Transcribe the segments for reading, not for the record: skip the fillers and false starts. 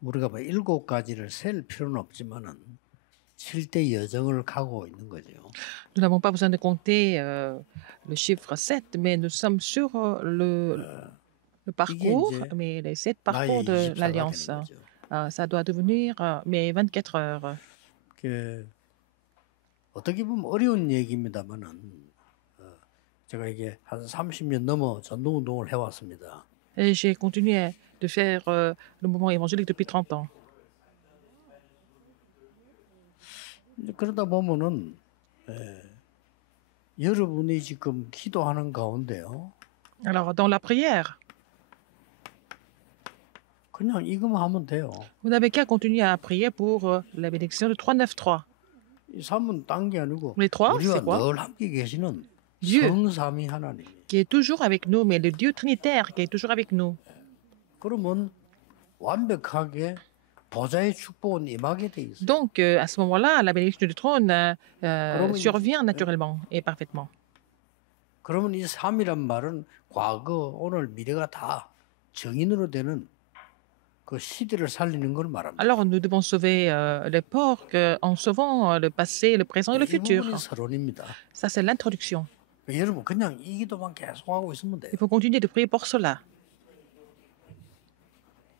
우리가 뭐 7가지를 셀 필요는 없지만은 7대 여정을 가고 있는 거죠. Nous n'avons pas besoin de compter le chiffre 7, mais nous sommes sur le 이게 parcours, 이제 mais les 7 parcours 나의 de 24가 되는 l'Alliance. 거죠. Ça doit devenir mes 24 heures. 그 어떻게 보면 어려운 얘기입니다만은 제가 이게 한 30년 넘어 전도 운동을 해왔습니다. Et j'ai continué de faire le mouvement évangélique depuis 30 ans. 이제 그러다 보면은 여러분이 지금 기도하는 가운데요. Alors, dans la prière, 그냥 이거만 하면 돼요. vous n'avez qu'à continuer à prier pour la bénédiction de 393. 이 3은 딴 게 아니고 Les 3, 우리와 c'est quoi? 늘 함께 계시는 Dieu. 성삼위 하나님. Qui est toujours avec nous, mais le Dieu trinitaire qui est toujours avec nous. 그러면 완벽하게 보좌의 축복은 임하게 돼 있어요. Donc, à ce moment-là, la bénédiction du trône survient naturellement et parfaitement. 그러면 이 3이란 말은 과거, 오늘, 미래가 다 정인으로 되는 그 시대를 살리는 걸 말합니다. Alors, nous devons sauver l'époque en sauvant le passé, le présent et le 이 futur. 부분이 서론입니다. Ça, c'est l'introduction. 여러분 그냥 이 기도만 계속하고 있으면 돼요. Il faut continuer de prier pour cela.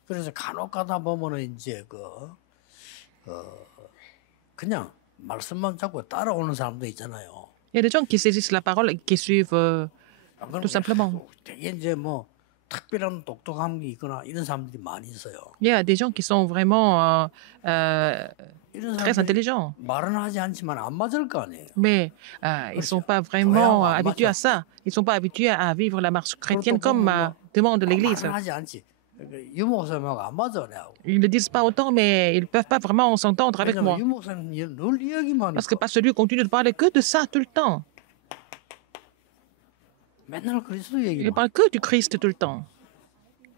그래서 간혹 가다 보면은 이제 그냥 말씀만 자꾸 따라오는 사람도 있잖아요. Il y a des gens qui saisissent la parole et qui suivent 안 그러면 tout simplement. 되게 이제 뭐 특별한 똑똑함이 있거나 이런 사람들이 많이 있어요. Il y a des gens qui sont vraiment 이런 très 사람들이 intelligents, 말은 하지 않지만 안 맞을 거 아니에요. mais ils ne sont pas vraiment habitués à ça. Ils ne sont pas habitués à vivre la marche chrétienne comme demande l'Église. 말은 하지 않지. 유목사님하고 안 맞아 내하고. Ils ne le disent pas autant, mais ils ne peuvent pas vraiment s'entendre avec moi. 유목사님 늘 이야기만 Parce que Pasteur Luc continue de parler que de ça tout le temps. 맨날 그리스도 Il 얘기만. parle que du Christ tout le temps.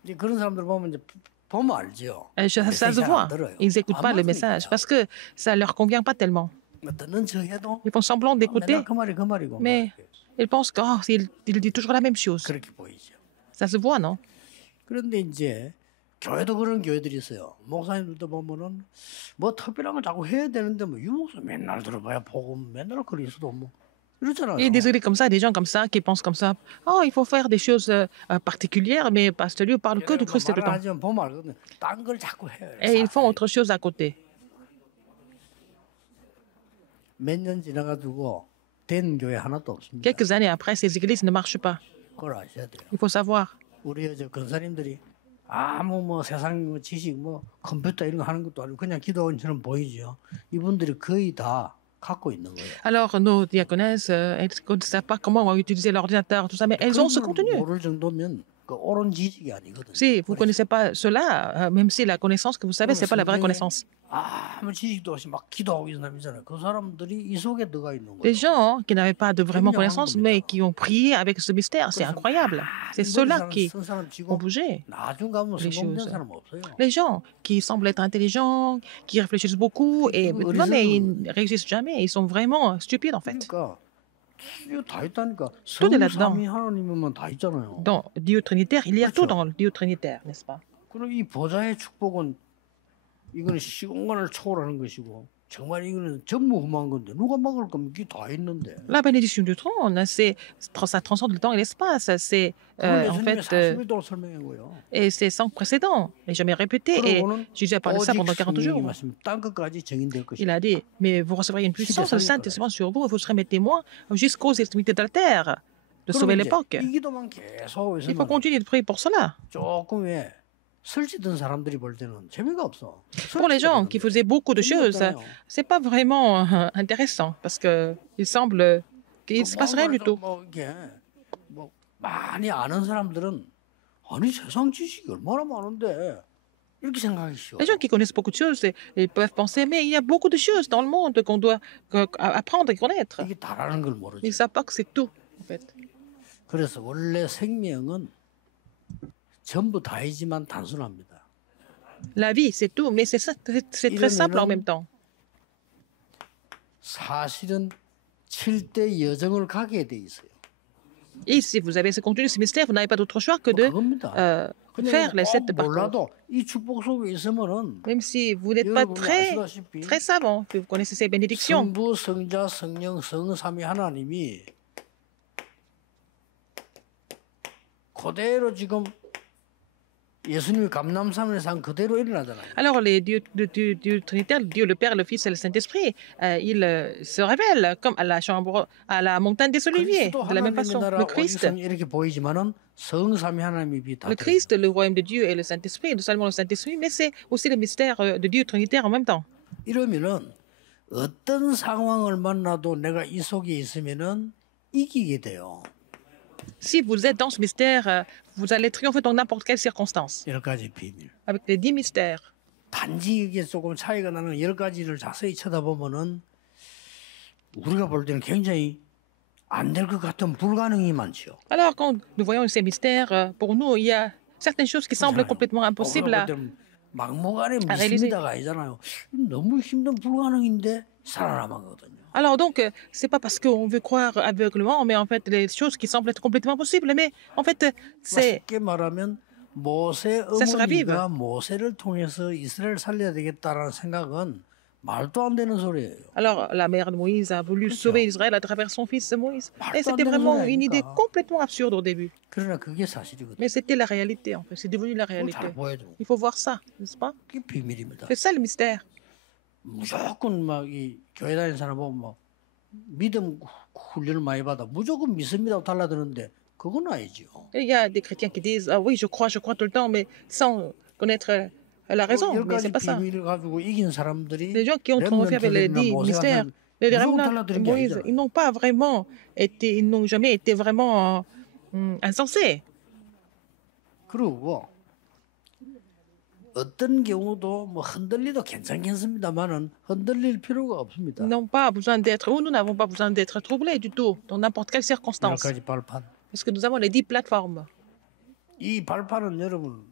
이제 그런 사람들 보면 이제 보면 알죠. Et ça se voit. Ils n'écoutent pas le message parce que ça ne leur convient pas tellement. 듣는 척해도 Ils font semblant d'écouter, 맨날 그 말이 그 말이고. mais ils pensent qu'il dit toujours la même chose. 그렇게 보이죠. Ça se voit, non? 그런데 이제 교회도 그런 교회들이 있어요. 목사님들도 보면은 뭐 특별한 걸 자꾸 해야 되는데 뭐 유목사 맨날 들어봐야 복음 맨날 그리스도 뭐 이러잖아요. Et désolé comme ça, des gens comme ça qui pensent comme ça. Oh, il faut faire des choses particulières, mais Pasteur Luc parle que du Christ tout le temps. 하지만 보면 알거든. 딴 걸 자꾸 해요. Et ils font autre chose à côté. 몇 년 지나가지고 된 교회 하나도 없습니다. Quelques années après, ces églises ne marchent pas. 그걸 아셔야 돼요. Il faut savoir. 우리 저 권사님들이 아무 뭐 세상 뭐 지식 뭐 컴퓨터 이런 거 하는 것도 아니고 그냥 기도원처럼 보이죠. 이분들이 거의 다 갖고 있는 거예요. Alors, nos diaconesses, elles ne savent pas comment utiliser l'ordinateur, tout ça, mais elles ont ce contenu. 모를 정도면 그 옳은 지식이 아니거든요. Si vous ne connaissez pas cela, même si la connaissance que vous savez, ce n'est pas la vraie connaissance. 아무 지식도 없이 막 기도하고 있는 사람이잖아요. 그 사람들이 이 속에 들어가 있는 Les 거예요. gens qui n'avaient pas de vraiment connaissance, mais qui ont prié avec ce mystère, c'est incroyable. C'est ceux-là qui 쓴 사람 ont 치고 bougé. 나중 가면 les 성공된 choses. 사람 없어요. Les gens qui semblent être intelligents, qui réfléchissent beaucoup, et non, mais ils ne réussissent jamais. Ils sont vraiment stupides, en fait. 그러니까 이거 다 있다니까. Tout est là-dedans. 성삼위 하나님이면 다 있잖아요. Dans Dieu Trinitaire, il y a tout dans le Dieu Trinitaire, n'est-ce pas? 그리고 이 보좌의 축복은 이거는 시공간을 초월하는 것이고 정말 이거는 전무후무한 건데 누가 막을 겁니까? 이게 다 있는데. La bénédiction du trône, ça transcende le temps et l'espace. C'est en fait, 40일동안 설명한 거예요. et c'est sans précédent, et jamais répété. Et 그러고는 Jésus a parlé de ça pendant 오직 40 성령이 jours. 말씀 땅 끝까지 증인될 Il 것이다. a dit, mais vous recevrez une puissance de Saint Saint-Esprit sur vous, et vous serez mes témoins jusqu'aux extrémités de la terre, de sauver 그러면 l'époque. 이제 이 기도만 계속 Il faut 있으면 continuer de prier pour cela. 조금 왜 설치던 사람들이 볼 때는 재미가 없어. Pour les gens qui faisaient beaucoup de choses, 재미없잖아요. c'est pas vraiment intéressant parce que il semble qu'il ne se passe rien du tout. 뭐 이게 뭐 많이 아는 사람들은 아니 세상 지식이 얼마나 많은데 이렇게 생각하기 쉬워. Les gens qui connaissent beaucoup de choses, ils peuvent penser, mais il y a beaucoup de choses dans le monde qu'on doit apprendre et connaître. 이게 다라는 걸 모르지. Ils ne savent pas que c'est tout, en fait. 그래서 원래 생명은 전부 다이지만 단순합니다. La vie, c'est tout, mais c'est très simple en même temps. 사실은 7대 여정을 가게 돼 있어요. Et si vous avez ce contenu, ce mystère, vous n'avez pas d'autre choix que 뭐 de 그겁니다. 근데 faire les 꼭 7 parcours. 몰라도 이 축복 속에 있으면은 Même si vous n'êtes pas 여러분이 très 아시다시피 savant, que vous connaissez ces bénédictions. 성부, 성자, 성령, 성삼위 하나님이 그대로 지금 예수님이 감람산에서 한 그대로 일어나잖아요. Alors, les dieux trinitaires, Dieu le Père, le Fils et le Saint-Esprit, ils se révèlent comme à la chambre, à la montagne des Oliviers, 그리스도 de la même 하나님의 façon. 나라 Le Christ, 오직성 이렇게 보이지만은 성삼위 하나님이 다 le Christ, le royaume de Dieu et le Saint-Esprit, non seulement le Saint-Esprit, mais c'est aussi le mystère de Dieu trinitaire en même temps. 이러면은 어떤 상황을 만나도 내가 이 속에 있으면은 이기게 돼요. Si vous êtes dans ce mystère, vous allez triompher dans n'importe quelle circonstance. 10가지 비밀. Avec les 10 mystères. 단지 이게 조금 차이가 나는 10가지를 자세히 쳐다보면은 우리가 볼 때는 굉장히 안 될 것 같은 불가능이 많죠. Alors, quand nous voyons ces mystères, pour nous, il y a certaines choses qui semblent complètement impossibles à 막무가내 réaliser. 믿습니다가 아니잖아요. 너무 힘든 불가능인데 살아남았거든요. Alors donc, c'est pas parce qu'on veut croire aveuglement, mais en fait, les choses qui semblent être complètement possibles, mais en fait, c'est 쉽게 말하면 모세 sera vive. 어머니가 모세를 통해서 이스라엘 살려야 되겠다라는 생각은 말도 안 되는 소리예요. alors la mère de Moïse a voulu sauver Israël à travers son fils Moïse. Et c'était vraiment une idée complètement absurde au début. 그러나 그게 사실이거든요. Mais c'était la réalité, en fait. C'est devenu la 그걸 réalité. 잘 보여줘. Il faut voir ça, n'est-ce pas? 그게 비밀입니다. C'est ça le mystère. 무조건 막 이 교회 다니는 사람 보면 뭐 믿음 훈련을 많이 받아 무조건 믿습니다 달라드는데 그건 아니죠. Et il y a des chrétiens qui disent, ah oui, je crois tout le temps, mais sans connaître la raison. Mais c'est 10가지 pas ça. 비밀을 가지고 이긴 사람들이 Les gens qui ont triomphé avec les 10 mystères, les remnants de Moïse, ils n'ont pas vraiment été, ils n'ont jamais été vraiment insensés. 그리고 어떤 경우도 뭐 흔들리도 괜찮겠습니다만은 흔들릴 필요가 없습니다. Ils n'ont pas besoin d'être, ou nous n'avons pas besoin d'être troublés du tout, dans n'importe quelle circonstance. 10가지 발판. Parce que nous avons les 10 plateformes. 이 발판은 여러분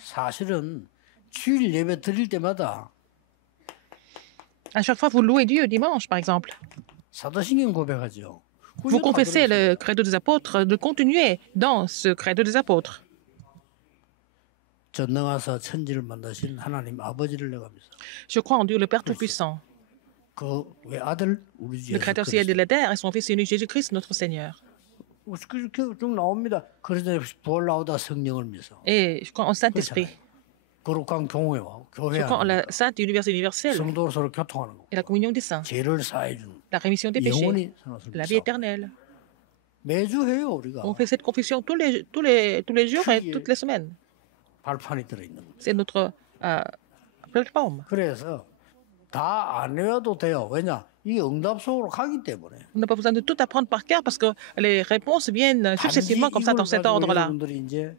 사실은 주일 예배 드릴 때마다 À chaque fois, vous louez Dieu dimanche, par exemple. 사도신경 고백하죠. Vous confessez le credo des apôtres, de continuer dans ce credo des apôtres. 전능하사 천지를 만드신 하나님 아버지를 내가 믿어. Je crois en Dieu le Père Tout-Puissant, 그 외아들 우리 le Créateur ciel et de la terre, et son Fils unique Jésus-Christ, notre Seigneur. 그렇게 쭉 나옵니다. 그러자 부활 나오다 성령을 믿어. Et je crois en Saint-Esprit. 거룩한 교회와 교회 Je crois en 안에 la Sainte Université universelle 성도로 서로 교통하는 거. et la communion des saints, 죄를 사해 주는 la rémission des péchés, 영원히 살아서 la vie éternelle. 매주 해요 우리가. On fait cette confession tous les jours et toutes les semaines. 발판이 들어 있는 거. C'est notre plateforme. 그래서 다 안 외워도 돼요. 왜냐? 이 응답 속으로 가기 때문에. On n'a pas besoin de tout apprendre par cœur parce que les réponses viennent 단지 successivement comme ça 이걸 dans cet 가지고 ordre-là. 여러분들이 이제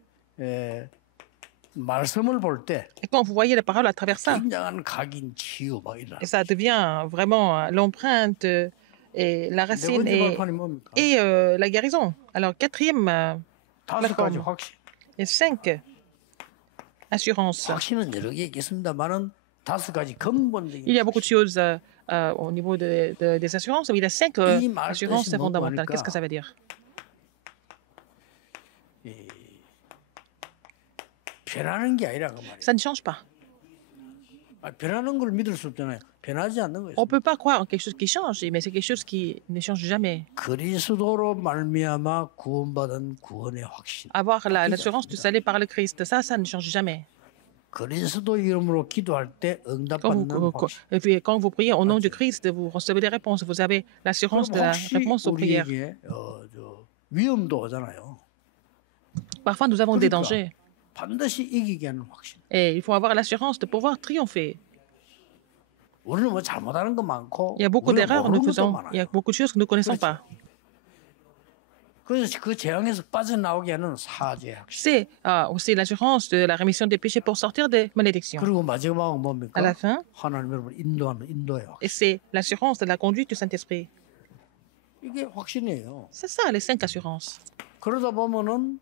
말씀을 볼 때 Et quand vous voyez la parole à travers ça, 굉장한 각인 치유 막 이런. et ça devient vraiment l'empreinte et la 네 racine 번째 발판이 뭡니까? et la guérison. Alors, quatrième, 5가지 확신. et 5, assurance. 확신은 여러 개 있겠습니다만은 5가지 근본적인. Il y a beaucoup de choses au niveau des assurances, mais il y a 5 assurances fondamentales. Qu'est-ce que ça veut dire? 변하는 게 아니라 그 말이에요. Ça ne change pas. 변하는 걸 믿을 수 없잖아요. 변하지 않는 거예요. On ne peut pas croire en quelque chose qui change, mais c'est quelque chose qui ne change jamais. 그리스도로 말미암아 구원받은 구원의 확신. Avoir l'assurance du salut par le Christ, ça ne change jamais. 그리스도 이름으로 기도할 때 응답받는 확신. Et puis, quand vous priez au nom du Christ, vous recevez des réponses. Vous avez l'assurance de la 혹시 réponse aux prières. 우리에게 위험도 오잖아요. Parfois, nous avons des 그러니까 dangers. 반드시 이기게 하는 확신. Et il faut avoir l'assurance de pouvoir triompher. 우리는 뭐 잘못하는 거 많고. Il y a beaucoup 우리는 d'erreurs que nous 모르는 것도 faisons. 많아요. Il y a beaucoup de choses que nous ne connaissons pas. 그래서 그 재앙에서 빠져나오게 하는 사죄의 확신. C'est aussi l'assurance de la rémission des péchés pour sortir des malédictions. 그리고 마지막은 뭡니까? À la fin, 하나님 여러분 인도하는 인도의 확신. et c'est l'assurance de la conduite du Saint-Esprit. 이게 확신이에요. C'est ça, les 5 assurances. 그러다 보면은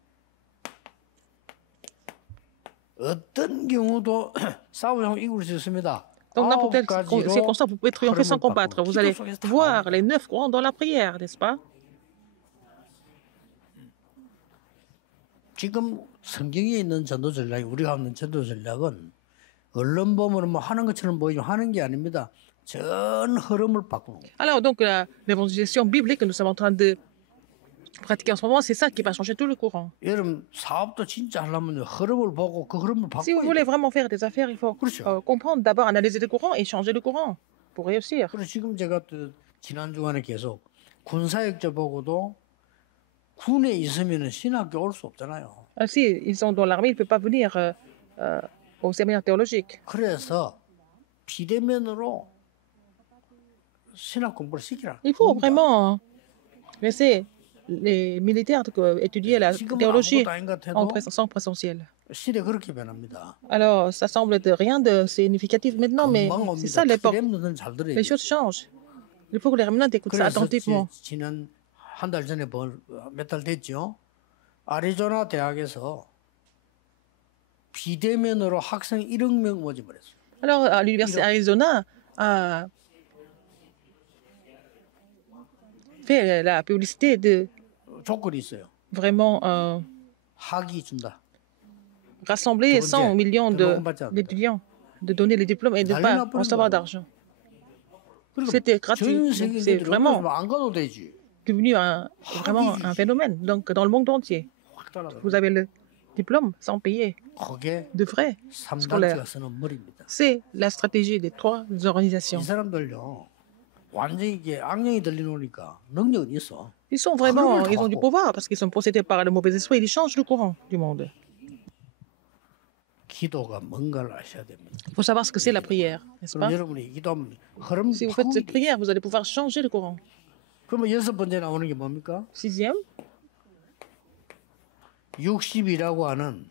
어떤 경우도 싸우면 이길 수 있습니다. Donc, n'importe quelle 9가지로 circonstance, vous pouvez triompher sans combattre. Vous allez voir les 9 courants dans la prière, n'est-ce pas? 지금 성경에 있는 전도 전략이 우리가 하는 전도 전략은 언론 보면 뭐 하는 것처럼 보이지만 하는 게 아닙니다. 전 흐름을 바꾸는 거예요. Alors, donc, l'évangélisation biblique que nous sommes en train de pratiquer en ce moment, c'est ça qui va changer tout le courant. 여러분 사업도 진짜 하려면 흐름을 보고 그 흐름을 Si vous 바꿔야 voulez 돼요. vraiment faire des affaires, il faut comprendre, d'abord analyser le courant et changer le courant pour réussir. 그래서 지금 제가 또 지난 주간에 계속 군사역자 보고도 군에 있으면 신학교 올 수 없잖아요. Ainsi, ils sont dans l'armée, ils ne peuvent pas venir au séminaire théologique. 그래서 비대면으로 신학 공부를 시키라. Il faut vraiment laisser les militaires étudier la 지금은 théologie 아무것도 아닌 것 en 같아도 sans présentiel. 시대 그렇게 변합니다. Alors, ça semble être rien de significatif maintenant, mais 금방 c'est 옵니다. ça l'époque. 렘넌트는 잘 들어야 Les 돼요. choses changent. Il faut que les remnants écoutent ça 그래서 attentivement. 지난 한 달 전에 몇 달 됐죠. 아리조나 대학에서 비대면으로 학생 1억 명 모집을 했어요. Alors, à l'université Arizona a fait la publicité de 조건이 있어요. vraiment 학위 준다. rassembler 100 millions 등록받지 않는다. d'étudiants, de donner les diplômes et de ne pas recevoir d'argent. 그러니까 C'était gratuit. 전 C'est 세계인들이 vraiment 안 가도 되지. devenu vraiment un phénomène. Donc, dans le monde entier, 확 따라가. vous avez le diplôme sans payer 그게 de frais. 3단체가 쓰는 머리입니다. C'est la stratégie des trois 이 organisations. 사람들요. 완전히 이게 악령이 들려놓으니까 능력은 있어. Ils sont vraiment, ils ont du pouvoir parce qu'ils sont possédés par le mauvais esprit. Ils changent le courant du monde. 기도가 뭔가를 아셔야 됩니다. Il faut savoir ce que c'est la prière, n'est-ce 그럼 pas? 여러분이 기도하면 흐름 Si vous faites cette 바꾸기. prière, vous allez pouvoir changer le courant. 그러면 여섯 번째 나오는 게 뭡니까? Sixième, 60이라고 하는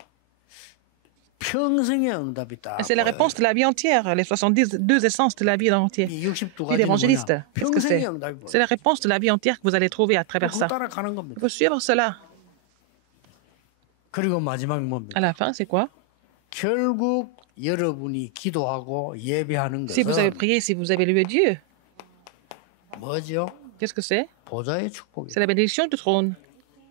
평생의 응답이 딱 c'est la 보여요. réponse de la vie entière, les 72 essences de la vie entière. 이 62 Vie 가지는 d'évangéliste, 뭐냐? qu'est-ce que c'est? 평생의 응답이 C'est 보여요. la réponse de la vie entière que vous allez trouver à travers 그거 ça. 따라가는 Il 겁니다. faut suivre cela. 그리고 마지막 뭡니까? À la fin, c'est quoi? 결국 여러분이 기도하고 예배하는 Si vous avez 것은 prié, si vous avez loué Dieu, 뭐죠? qu'est-ce que c'est? 보좌의 축복이에요. C'est la bénédiction du trône.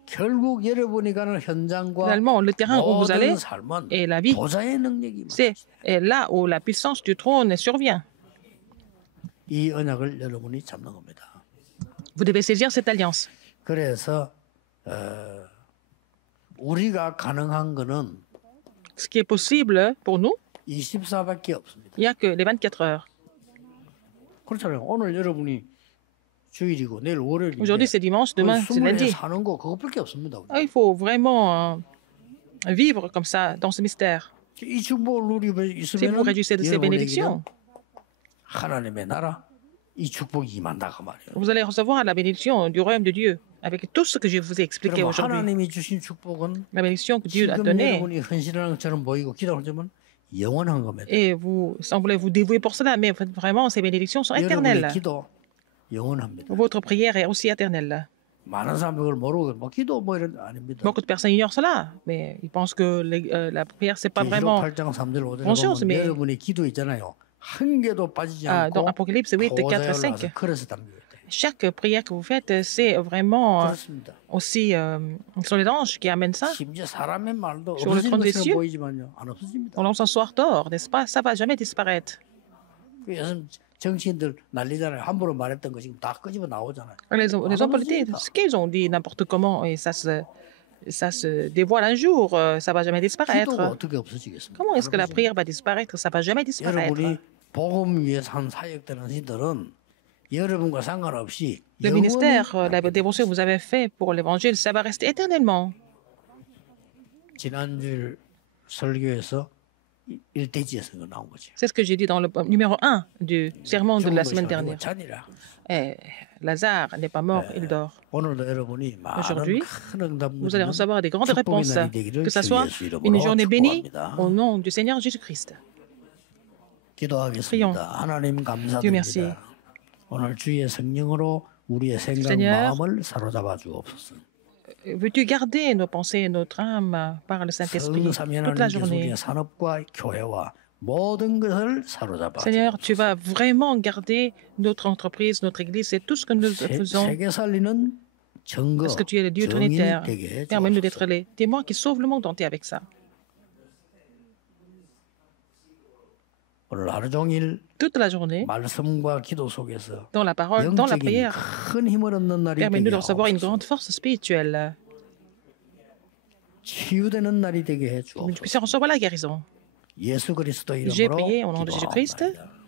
결국 여러분이 가는 현장과 Finalement, le terrain où vous allez 모든 삶은 et la vie, 보좌의 능력이 c'est là où la puissance du trône survient. 이 언약을 여러분이 잡는 겁니다. Vous devez saisir cette alliance. 그래서 우리가 가능한 거는 Ce qui est possible pour nous, 24밖에 없습니다. il n'y a que les 24 heures. 그렇잖아요. 오늘 여러분이 주일이고 내일 월요일인데 Aujourd'hui, c'est dimanche, demain, c'est 20회 lundi. 사는 거 그것밖에 없습니다. 우리. Il faut vraiment vivre comme ça, dans ce mystère. 이 축복을 누리고 Si vous 있으면 réjouissez de ces bénédictions, 하나님의 나라 이 축복이 임한다 그 말이에요. vous allez recevoir la bénédiction du royaume de Dieu, avec tout ce que je vous ai expliqué 그럼 aujourd'hui. 하나님이 주신 축복은 La bénédiction que Dieu a 지금 donnée, 여러분이 헌신하는 것처럼 보이고 기도하는 것처럼 영원한 겁니다. et vous semblez vous dévouer pour cela, mais vraiment, ces bénédictions sont 여러분의 éternelles. 기도 영원합니다. Votre prière est aussi éternelle. 많은 사람들이 그걸 모르고 뭐 기도 뭐 이런 거 아닙니다. Beaucoup de personnes ignorent cela, mais ils pensent que la prière, c'est pas 계시록 vraiment 8장 3절 5절에 conscience, 보면 mais- 여러분의 기도 있잖아요. 한 개도 빠지지 않고 dans Apocalypse 8, 4 보좌에 et 5. 올라가서 그래서 담겨 있대. Chaque prière que vous faites, c'est vraiment 그렇습니다. aussi sur les anges qui amènent ça. 심지어 사람의 말도 Sur le 없어진 trône des 것처럼 cieux. 보이지만요. 안 없어집니다. On l'encensoir d'or, n'est-ce pas? Ça va jamais disparaître. 요즘 정치인들 난리잖아요. 함부로 말했던 거 지금 다 끄집어 나오잖아요. Les hommes politiques, ce qu'ils ont dit n'importe comment, et ça se dévoile un jour, ça va jamais 기도가 disparaître. 어떻게 없어지겠습니까? Comment est-ce que la prière va disparaître? Ça va jamais disparaître. 여러분이 복음 위해서 한 사역되는 신들은 여러분과 상관없이 Le 영원히 ministère, la dévotion que vous avez fait pour l'évangile, ça va rester éternellement. 지난주 설교에서 일대지에서 그거 나온 거죠. C'est ce que j'ai dit dans le numéro 1 du sermon de la semaine dernière. 잔이라. Eh, Lazare n'est pas mort, il dort. 오늘도 여러분이 많은 Aujourd'hui, 큰 응답 Vous allez 누리는 recevoir des grandes 축복의 réponses, 날이 되기를 que ce 주 soit 예수 이름으로 une journée bénie 축복합니다. au nom du Seigneur Jésus-Christ. 기도하겠습니다. 하나님 Dieu merci. 감사드립니다. 오늘 주의 성령으로 우리의 생각 Seigneur, 마음을 사로잡아 주옵소서. Veux-tu garder nos pensées et notre âme par le Saint-Esprit 성삼위 toute la 하나님께서 journée? 우리의 산업과 교회와 모든 것을 사로잡아 Seigneur, tu vas vraiment garder notre entreprise, notre église et tout ce que nous faisons. 세계 살리는 Parce que tu es le Dieu trinitaire. Permets-nous d'être les témoins qui sauvent le monde entier avec ça. Toute la journée, dans la parole, dans la prière, permets-nous de recevoir une grande force spirituelle. Que nous puissions recevoir la guérison. J'ai prié au nom de Jésus-Christ.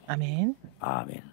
Amen. 아멘.